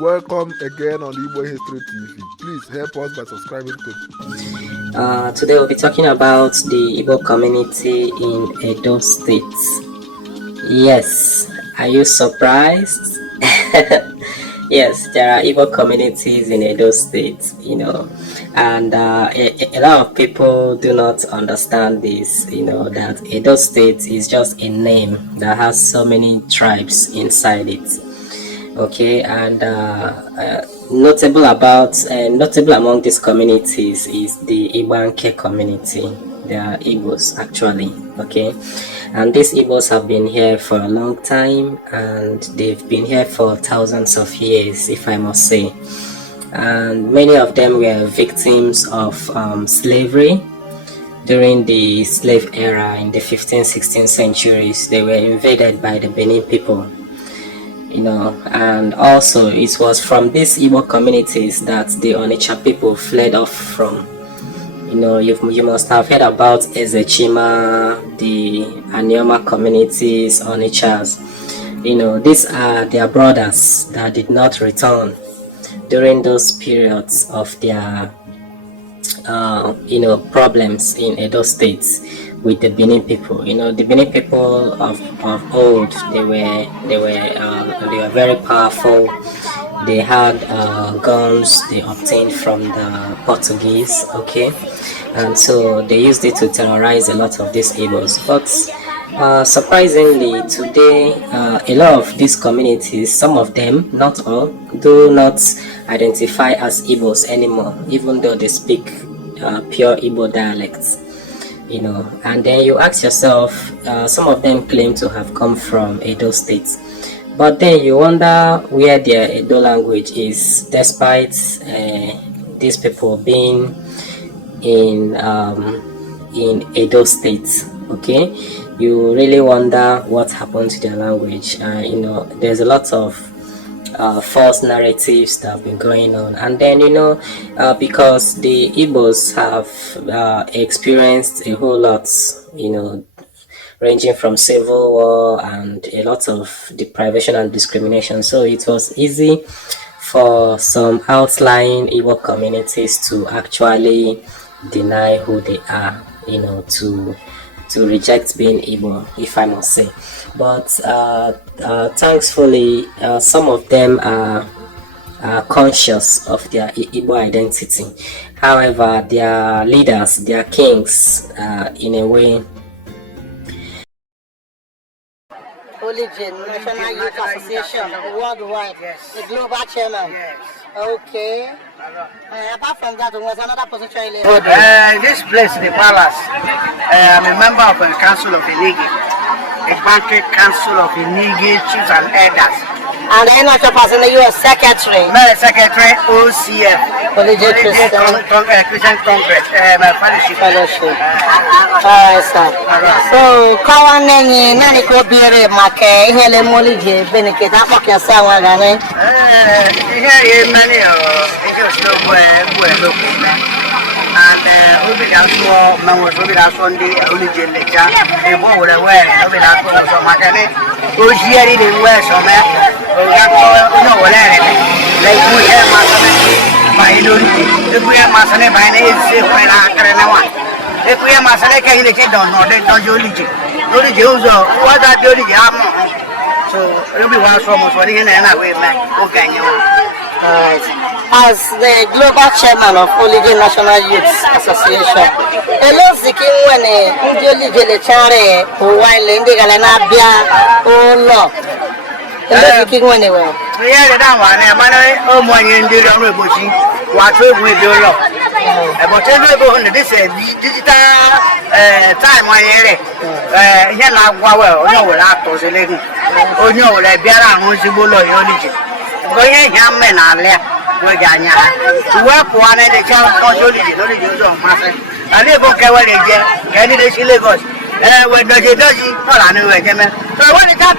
Welcome again on Igbo History TV. Please help us by subscribing to. Today we'll be talking about the Igbo community in Edo State. Yes, are you surprised? Yes, there are Igbo communities in Edo State, and a lot of people do not understand this, that Edo State is just a name that has so many tribes inside it. Okay, and notable among these communities is the Igbo community. They are Igbos actually. Okay, and these Igbos have been here for a long time, and they've been here for thousands of years, if I must say. And many of them were victims of slavery during the slave era in the 15th, 16th centuries. They were invaded by the Benin people. And also it was from these Igbo communities that the Onitsha people fled off from. You must have heard about Ezechima, the Anioma communities, Onitsha's. These are their brothers that did not return during those periods of their problems in Edo State with the Benin people. The Benin people of old, they were very powerful. They had guns they obtained from the Portuguese. Okay, and so they used it to terrorize a lot of these Igbos. But surprisingly, today a lot of these communities, some of them, not all, do not identify as Igbos anymore, even though they speak pure Igbo dialects. And then you ask yourself, some of them claim to have come from Edo State, but then you wonder where their Edo language is, despite these people being in Edo State. Okay, you really wonder what happened to their language. There's a lot of false narratives that have been going on, and then because the Igbos have experienced a whole lot, ranging from civil war and a lot of deprivation and discrimination, so it was easy for some outlying Igbo communities to actually deny who they are, to reject being Igbo, if I must say. But thankfully, some of them are conscious of their Igbo identity. However, their leaders, their kings, in a way. Origin, National Youth Association, worldwide, yes. The global chairman. Yes. Okay. Apart from that, was another position in this place, the palace. I'm a member of the Council of Inigi, a banking council of Inigi chiefs and elders. And then what person are you a secretary? I'm a secretary, OCF, Christian Congress, my fellowship. Alright, sir. So, Kawanengi, Nani Kobiri, Make, Hele Molije, Benefit, I fuck your son, Wagane. Here, many and we will also members of the Sunday origin lecture. They were aware of the Latin of Macane, who is here in the West of America. Like we have by if we have Masane by name, if we are Karanawan. If we have Masane, they don't know, they don't do it. What are the origin? So, everyone from us, what in and away, okay, as the global chairman of Oligi National Youth Association, hello, Ziki, when a Chare, who while in the Galanabia, oh no. Hello, Ziki, when they were. We had a down one, and my money in the Bushi, what with your law. About everyone, this is digital time, my area. Here now, no, actors, oh no, like Biara, who's the bull of origin. Going young men are left. To work one at the child consolidate, only use of Master. I live on Kawali, Lagos. When the Doji, I know, so when it's up,